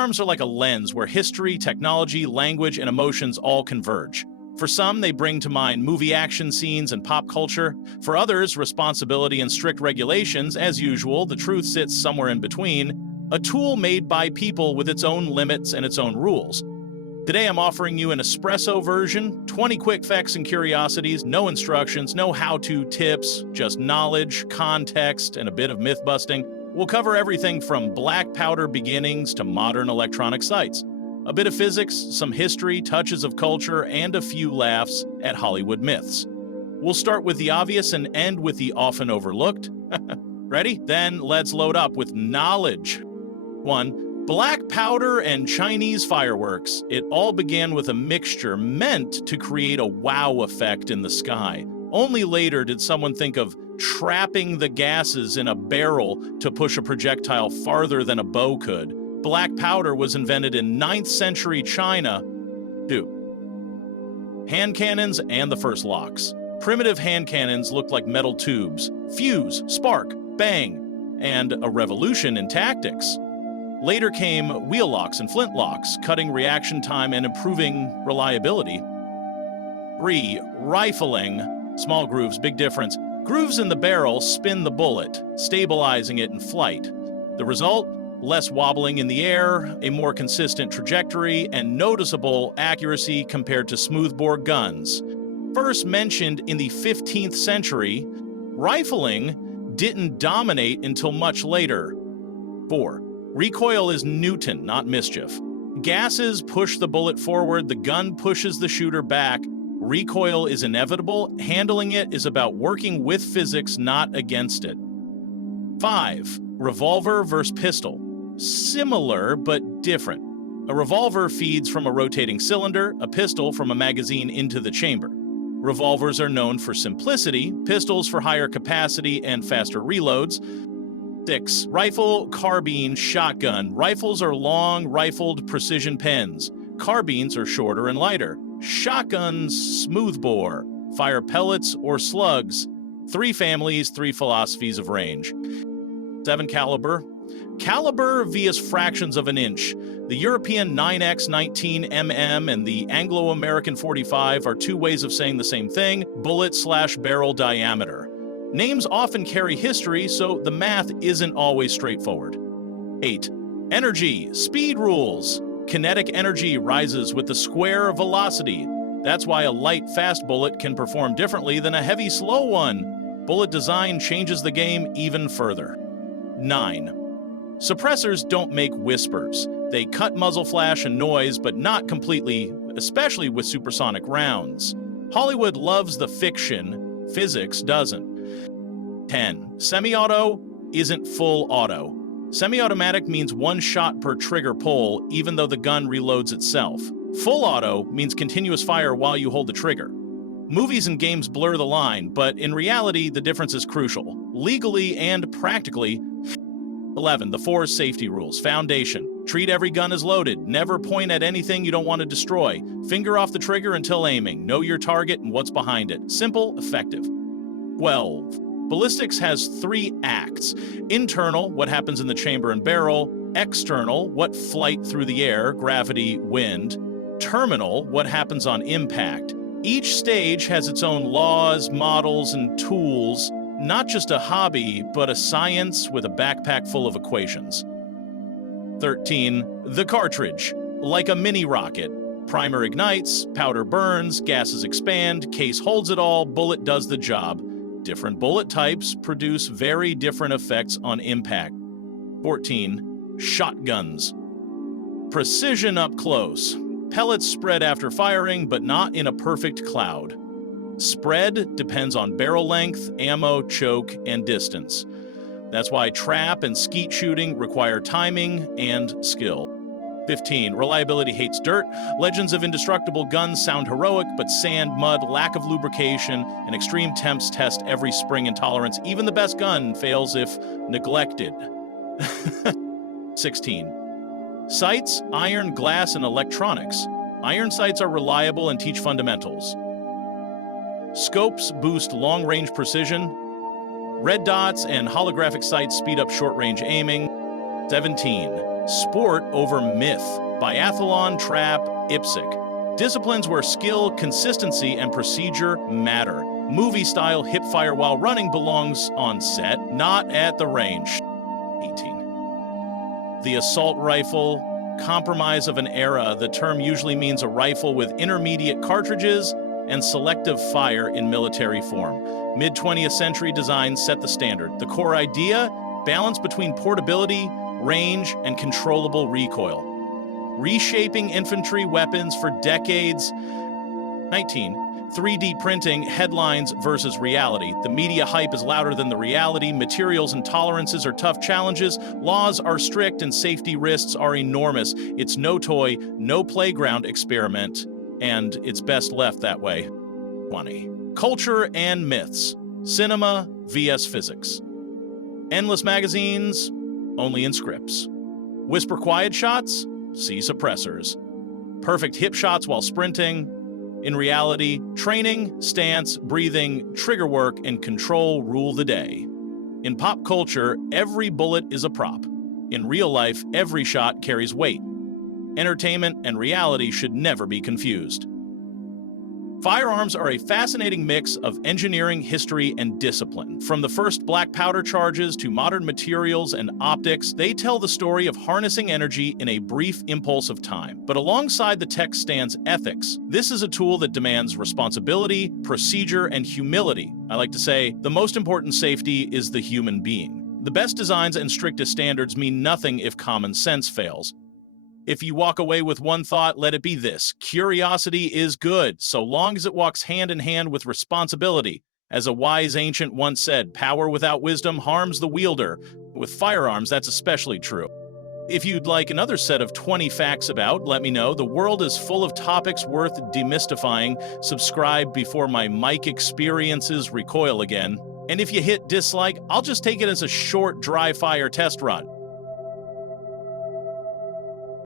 Firearms are like a lens where history, technology, language, and emotions all converge. For some, they bring to mind movie action scenes and pop culture. For others, responsibility and strict regulations. As usual, the truth sits somewhere in between. A tool made by people with its own limits and its own rules. Today I'm offering you an espresso version, 20 quick facts and curiosities, no instructions, no how-to tips, just knowledge, context, and a bit of myth-busting. We'll cover everything from black powder beginnings to modern electronic sights. A bit of physics, some history, touches of culture, and a few laughs at Hollywood myths. We'll start with the obvious and end with the often overlooked. Ready? Then let's load up with knowledge. 1. Black powder and Chinese fireworks. It all began with a mixture meant to create a wow effect in the sky. Only later did someone think of trapping the gases in a barrel to push a projectile farther than a bow could. Black powder was invented in 9th century China. 2. Hand cannons and the first locks. Primitive hand cannons looked like metal tubes. Fuse, spark, bang, and a revolution in tactics. Later came wheel locks and flintlocks, cutting reaction time and improving reliability. 3. Rifling. Small grooves, big difference. Grooves in the barrel spin the bullet, stabilizing it in flight. The result? Less wobbling in the air, a more consistent trajectory, and noticeable accuracy compared to smoothbore guns. First mentioned in the 15th century, rifling didn't dominate until much later. 4. Recoil is Newton, not mischief. Gases push the bullet forward, the gun pushes the shooter back. Recoil is inevitable. Handling it is about working with physics, not against it. 5. Revolver versus pistol. Similar, but different. A revolver feeds from a rotating cylinder, a pistol from a magazine into the chamber. Revolvers are known for simplicity, pistols for higher capacity and faster reloads. 6. Rifle, carbine, shotgun. Rifles are long, rifled precision pens. Carbines are shorter and lighter. Shotguns, smoothbore. Fire pellets or slugs. 3 families, 3 philosophies of range. 7. Caliber. Caliber vs fractions of an inch. The European 9x 19mm and the Anglo-American 45 are 2 ways of saying the same thing, bullet/barrel diameter. Names often carry history, so the math isn't always straightforward. 8. Energy, speed rules. Kinetic energy rises with the square velocity. That's why a light, fast bullet can perform differently than a heavy, slow one. Bullet design changes the game even further. 9. Suppressors don't make whispers. They cut muzzle flash and noise, but not completely, especially with supersonic rounds. Hollywood loves the fiction, physics doesn't. 10. Semi-auto isn't full auto. Semi-automatic means 1 shot per trigger pull, even though the gun reloads itself. Full auto means continuous fire while you hold the trigger. Movies and games blur the line, but in reality, the difference is crucial, legally and practically. 11. The 4 safety rules. Foundation. Treat every gun as loaded. Never point at anything you don't want to destroy. Finger off the trigger until aiming. Know your target and what's behind it. Simple, effective. 12. Ballistics has 3 acts. Internal, what happens in the chamber and barrel. External, what flight through the air, gravity, wind. Terminal, what happens on impact. Each stage has its own laws, models, and tools. Not just a hobby, but a science with a backpack full of equations. 13. The cartridge. Like a mini rocket. Primer ignites, powder burns, gases expand, case holds it all, bullet does the job. Different bullet types produce very different effects on impact. 14. Shotguns. Precision up close. Pellets spread after firing, but not in a perfect cloud. Spread depends on barrel length, ammo, choke, and distance. That's why trap and skeet shooting require timing and skill. 15. Reliability hates dirt. Legends of indestructible guns sound heroic, but sand, mud, lack of lubrication, and extreme temps test every spring and tolerance. Even the best gun fails if neglected. 16. Sights, iron, glass, and electronics. Iron sights are reliable and teach fundamentals. Scopes boost long-range precision. Red dots and holographic sights speed up short-range aiming. 17. Sport over myth. Biathlon, trap, IPSC. Disciplines where skill, consistency, and procedure matter. Movie-style hip-fire while running belongs on set, not at the range. 18. The assault rifle. Compromise of an era. The term usually means a rifle with intermediate cartridges and selective fire in military form. Mid-20th century designs set the standard. The core idea? Balance between portability, range, and controllable recoil. Reshaping infantry weapons for decades. 19. 3D printing, headlines versus reality. The media hype is louder than the reality. Materials and tolerances are tough challenges. Laws are strict and safety risks are enormous. It's no toy, no playground experiment, and it's best left that way. 20. Culture and myths. Cinema vs. physics. Endless magazines, only in scripts. Whisper quiet shots, see suppressors. Perfect hip shots while sprinting. In reality, training, stance, breathing, trigger work, and control rule the day. In pop culture, every bullet is a prop. In real life, every shot carries weight. Entertainment and reality should never be confused. Firearms are a fascinating mix of engineering, history, and discipline. From the first black powder charges to modern materials and optics, they tell the story of harnessing energy in a brief impulse of time. But alongside the tech stands ethics. This is a tool that demands responsibility, procedure, and humility. I like to say, the most important safety is the human being. The best designs and strictest standards mean nothing if common sense fails. If you walk away with one thought, let it be this: curiosity is good, so long as it walks hand in hand with responsibility. As a wise ancient once said, power without wisdom harms the wielder. With firearms, that's especially true. If you'd like another set of 20 facts about, let me know. The world is full of topics worth demystifying. Subscribe before my mic experiences recoil again. And if you hit dislike, I'll just take it as a short, dry fire test run.